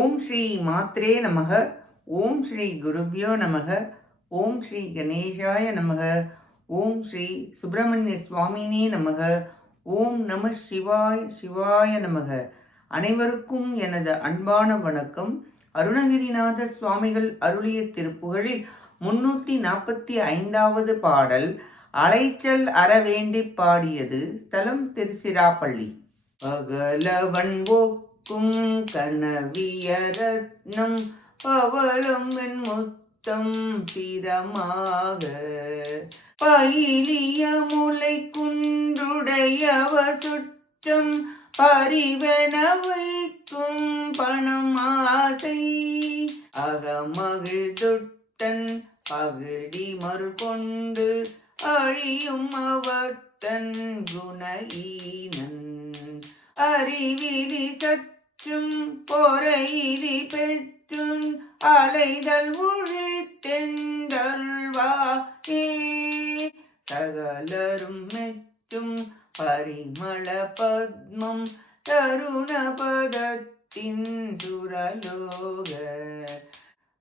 ஓம் ஸ்ரீ மாத்ரே நமக. ஓம் ஸ்ரீ குருப்யோ நமக. ஓம் ஸ்ரீ கணேசாய நமக. ஓம் ஸ்ரீ சுப்பிரமணிய சுவாமினே நமக. ஓம் நம சிவாய் சிவாய நமக. அனைவருக்கும் எனது அன்பான வணக்கம். அருணகிரிநாத சுவாமிகள் அருளிய திருப்புகழில் 345வது பாடல். அலைச்சல் அறவேண்டி பாடியது. ஸ்தலம் திருச்சிராப்பள்ளி. பகலவன் ஒக்கும் கனவிய ரத்னம் பவளம் என் முத்தம் சிரமாக பயிலிய முலை குன்றுடையவ சுற்றம் பரிவென வைக்கும் பணம் ஆசை அகமகிழ்துட்டன் பகிடி மறுகொண்டு அழியும் அவர்தன் குண ஈனன் அறிவிலி சற்றும் பொறையிலி பெற்றும் அலைதல் உழித்தெந்தருள்வாயே சகலரும் மெச்சும் பரிமள பத்மம் தருணபதத்தின் சுரலோக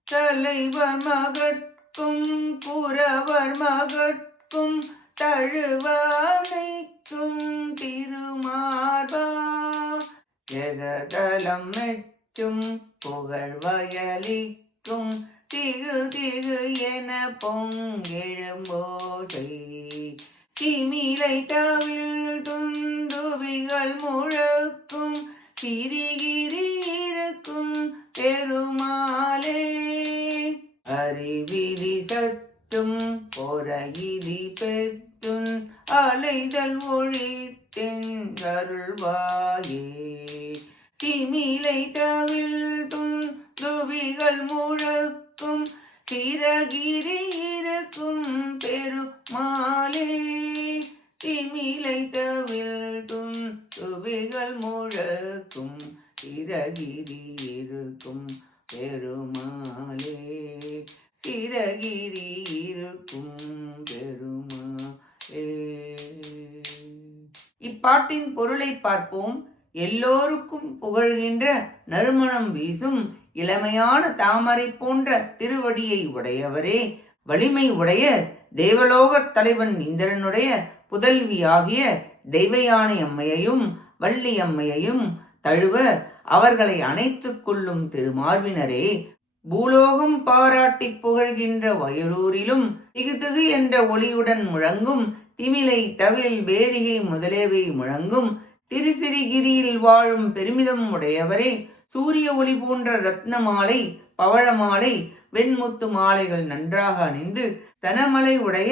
தலைவர் மகட்கும் புறவர் மகட்கும் தழுவமைக்கும் திருமார்பா ஜெகதலம் மெச்சும் புகழ்வயலிக்கும் திகு திகு என பொங்கெழும்போசை திமிலை தவில் துந்துவிகள் முழக்கும் திரிகிரி இருக்கும் பெருமாளே அறிவிதி சற்றும் பொறையிதி பெற்றும் அலைதல் ஒழித்தென்றருள்வாயே திமிலை தவில் துந்துவிகள் முழக்கும் திரகிரி இருக்கும் பெருமாளே திமிலை தவில் துந்துவிகள் முழக்கும் திரகிரி இருக்கும் பெருமாளே திரகிரி இருக்கும் பெருமாளே. இப்பாட்டின் பொருளை பார்ப்போம். எல்லோருக்கும் புகழ்கின்ற நறுமணம் வீசும் இளமையான தாமரை போன்ற திருவடியை உடையவரே, வலிமை உடைய தேவலோகத் தலைவன் இந்திரனுடைய புதல்வியாகிய தெய்வயானை அம்மையையும் வள்ளி அம்மையையும் தழுவ அவர்களை அணைத்துக் கொள்ளும் திருமார்பினரே, பூலோகம் பாராட்டி புகழ்கின்ற வயலூரிலும் திகுதிகு என்ற ஒளியுடன் முழங்கும் திமிலை தவில் வேரிகை முதலேவை முழங்கும் திருசிறிகிரியில் வாழும் பெருமிதம் உடையவரே, சூரிய ஒளி போன்ற ரத்ன மாலை பவழமாலை வெண்முத்து மாலைகள் நன்றாக அணிந்து தனமலை உடைய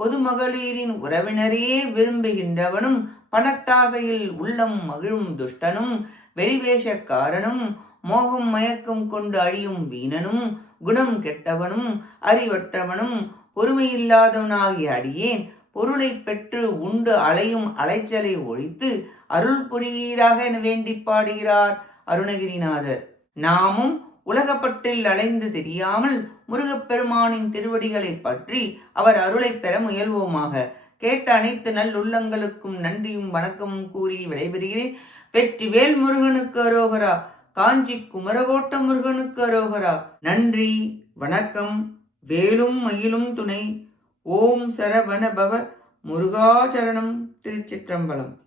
பொதுமகளிரின் உறவினரையே விரும்புகின்றவனும் பணத்தாசையில் உள்ளம் மகிழும் துஷ்டனும் வெளிவேஷக்காரனும் மோகம் மயக்கம் கொண்டு அழியும் வீணனும் குணம் கெட்டவனும் அறிவற்றவனும் பொறுமையில்லாதவனாகிய அடியேன் பொருளை பெற்று உண்டு அலையும் அலைச்சலை ஒழித்து அருள் புரிவீராக என வேண்டி பாடுகிறார் அருணகிரிநாதர். நாமும் உலகப்பட்டில் அலைந்து தெரியாமல் முருகப்பெருமானின் திருவடிகளை பற்றி அவர் அருளை பெற முயல்வோமாக. கேட்ட அனைத்து நல்லுள்ளங்களுக்கும் நன்றியும் வணக்கமும் கூறி விடைபெறுகிறேன். வெற்றிவேல் முருகனுக்கு அரோகரா. காஞ்சி குமரகோட்ட முருகனுக்கு அரோகரா. நன்றி, வணக்கம். வேலும் மயிலும் துணை. ஓம் சரவண பவ. முருகாச்சரணம். திருச்சிற்றம்பலம்.